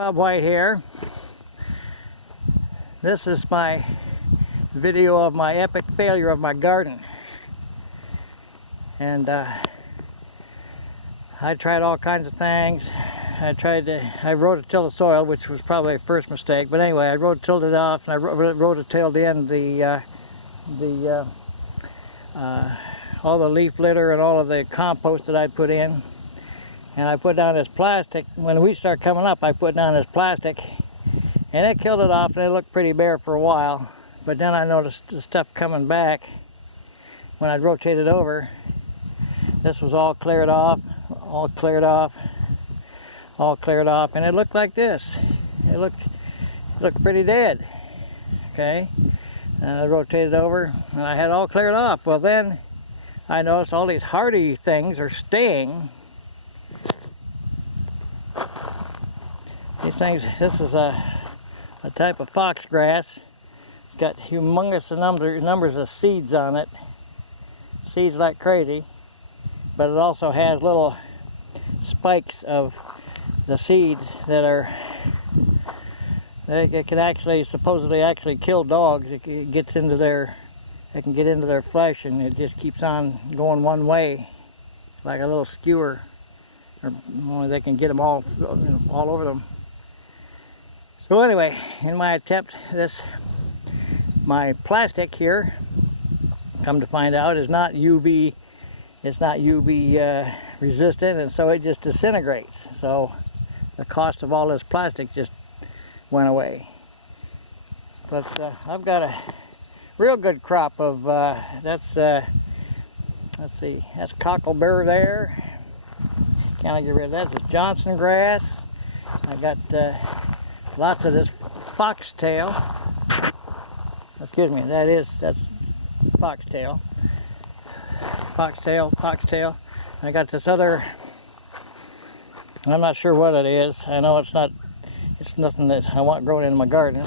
Bob White here. This is my video of my epic failure of my garden. And I tried all kinds of things. I rototilled the soil, which was probably a first mistake. But anyway, I rototilled it off, and I rototilled in all the leaf litter and all of the compost that I'd put in. And I put down this plastic. When the weeds started coming up, I put down this plastic, and it killed it off, and it looked pretty bare for a while. But then I noticed the stuff coming back when I'd rotated over. This was all cleared off, all cleared off, and it looked like this. It looked pretty dead. Okay, and I rotated over, and I had it all cleared off. Well, then I noticed all these hardy things are staying. These things, this is a type of foxgrass. It's got humongous numbers of seeds on it. Seeds like crazy. But it also has little spikes of the seeds that it can actually, supposedly actually kill dogs. It gets into their, it can get into their flesh, and it just keeps on going one way, like a little skewer. Or only they can get them all over them. So anyway, in my attempt, my plastic here, come to find out, is not UV. It's not UV resistant, and so it just disintegrates. So the cost of all this plastic just went away. But I've got a real good crop of let's see, that's cockleburr there. Can't get rid of that. It's Johnson grass. I got lots of this foxtail. Excuse me, that's foxtail. Foxtail. I got this other, I'm not sure what it is. I know it's nothing that I want growing in my garden.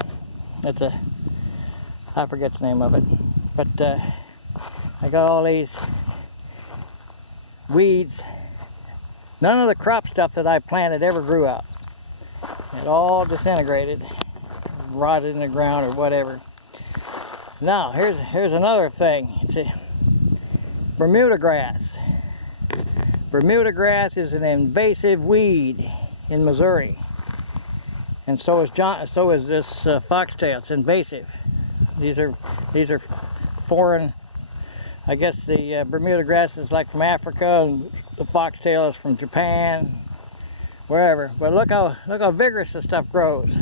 I forget the name of it. But I got all these weeds. None of the crop stuff that I planted ever grew out. It all disintegrated, rotted in the ground or whatever. Now, here's another thing. It's a Bermuda grass. Bermuda grass is an invasive weed in Missouri, and so is this foxtail. It's invasive. These are foreign. I guess the Bermuda grass is like from Africa, and the foxtail is from Japan, wherever. But look how vigorous this stuff grows.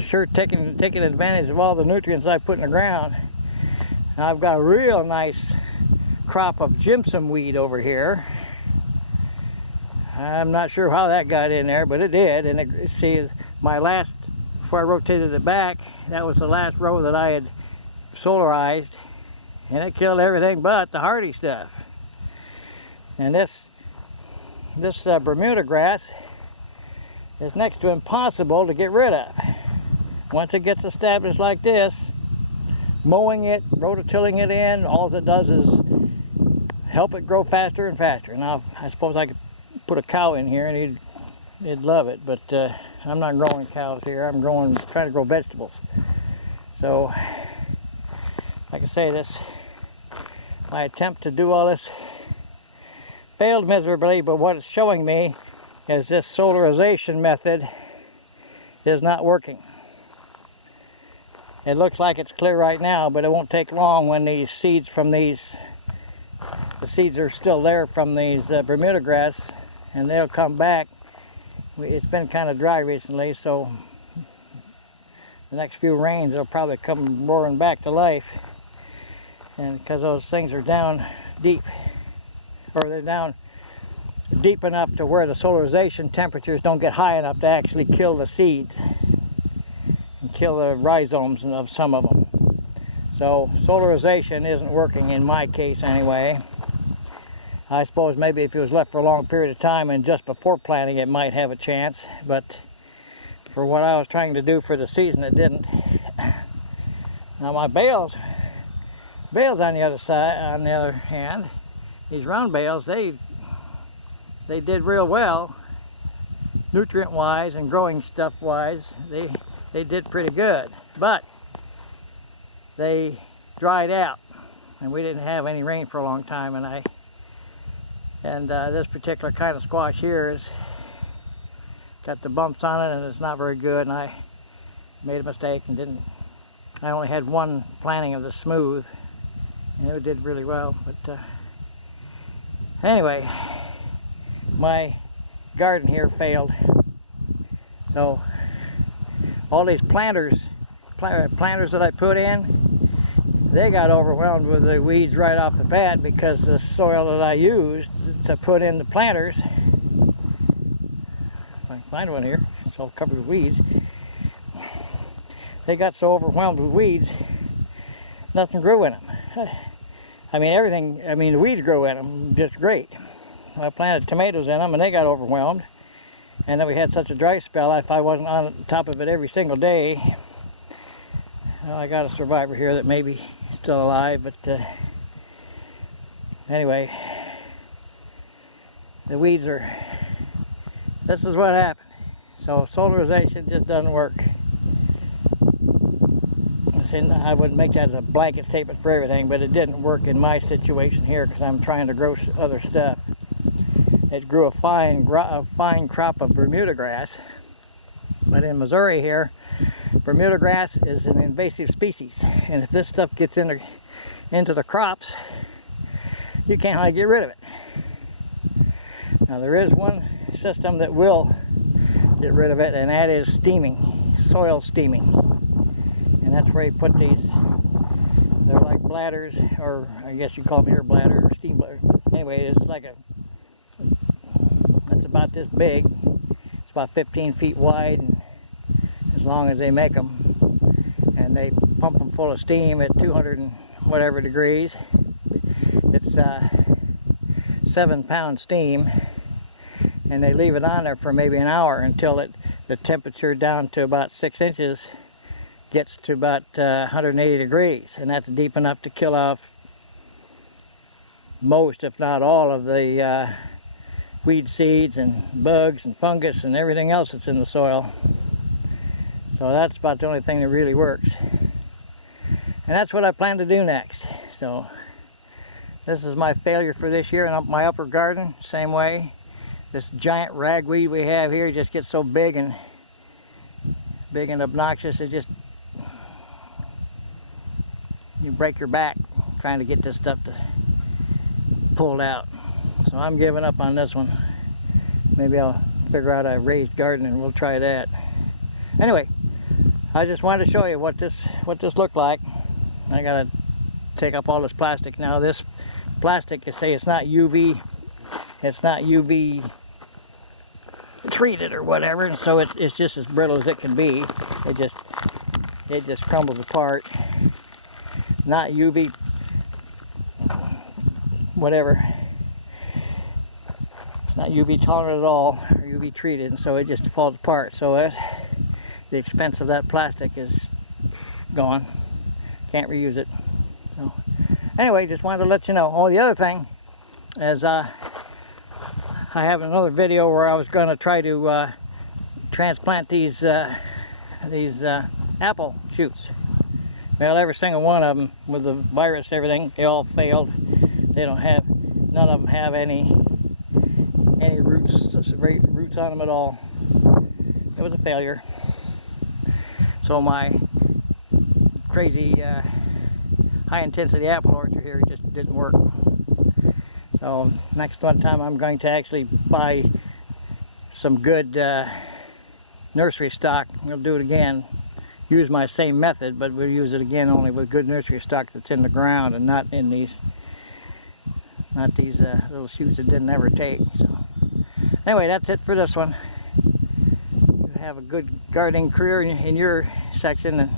Sure, taking advantage of all the nutrients I put in the ground. And I've got a real nice crop of gypsum weed over here. I'm not sure how that got in there, but it did. And see, before I rotated it back, that was the last row that I had solarized, and it killed everything but the hardy stuff. And this Bermuda grass is next to impossible to get rid of. Once it gets established like this, mowing it, rototilling it in, all it does is help it grow faster and faster. Now, I suppose I could put a cow in here and he'd love it, but I'm not growing cows here. I'm trying to grow vegetables. So, like I say, my attempt to do all this failed miserably, but what it's showing me is this solarization method is not working. It looks like it's clear right now, but it won't take long when these seeds the seeds are still there from these Bermuda grass, and they'll come back. It's been kind of dry recently, so the next few rains will probably come roaring back to life. And because those things are down deep, or they're down deep enough to where the solarization temperatures don't get high enough to actually kill the seeds and kill the rhizomes of some of them. So solarization isn't working in my case anyway. I suppose maybe if it was left for a long period of time and just before planting, it might have a chance, but for what I was trying to do for the season, it didn't. Now my bales on the other hand, these round bales, they did real well. nutrient wise and growing stuff wise, they did pretty good, but they dried out and we didn't have any rain for a long time, and this particular kind of squash here is got the bumps on it and it's not very good, and I made a mistake and I only had one planting of the smooth and it did really well, but anyway, my garden here failed. So all these planters that I put in, they got overwhelmed with the weeds right off the bat because the soil that I used to put in the planters, if I can find one here, it's all covered with weeds. They got so overwhelmed with weeds, nothing grew in them. I mean, the weeds grew in them just great. I planted tomatoes in them and they got overwhelmed. And then we had such a dry spell, if I wasn't on top of it every single day, well, I got a survivor here that may be still alive, but anyway, the weeds are, this is what happened. So solarization just doesn't work. I wouldn't make that as a blanket statement for everything, but it didn't work in my situation here because I'm trying to grow other stuff. It grew a fine crop of Bermuda grass, but in Missouri here, Bermuda grass is an invasive species, and if this stuff gets into the crops, you can't hardly get rid of it. Now there is one system that will get rid of it, and that is steaming, soil steaming. And that's where you put these, they're like bladders, or I guess you call them air bladder or steam bladder. Anyway, it's like it's about this big. It's about 15 feet wide, and as long as they make them. And they pump them full of steam at 200 and whatever degrees. It's 7-pound steam, and they leave it on there for maybe an hour until the temperature down to about 6 inches gets to about 180 degrees, and that's deep enough to kill off most, if not all, of the weed seeds and bugs and fungus and everything else that's in the soil. So that's about the only thing that really works, and that's what I plan to do next. So this is my failure for this year, and my upper garden, same way. This giant ragweed we have here just gets so big and obnoxious, it just, you break your back trying to get this stuff pulled out. So I'm giving up on this one. Maybe I'll figure out a raised garden and we'll try that. Anyway, I just wanted to show you what this looked like. I gotta take up all this plastic now. This plastic, you say it's not UV treated or whatever, and so it's just as brittle as it can be. It just crumbles apart. Not UV whatever. It's not UV tolerant at all, or UV treated, and so it just falls apart. So the expense of that plastic is gone. Can't reuse it. So anyway, just wanted to let you know. Oh, the other thing is I have another video where I was going to try to transplant these apple shoots. Well, every single one of them with the virus and everything, they all failed. None of them have any roots on them at all. It was a failure. So my crazy high intensity apple orchard here just didn't work. So next one time I'm going to actually buy some good nursery stock. We'll do it again. Use my same method, but we'll use it again only with good nursery stock that's in the ground and not these little shoots that didn't ever take. So anyway, that's it for this one. You have a good gardening career in your section, and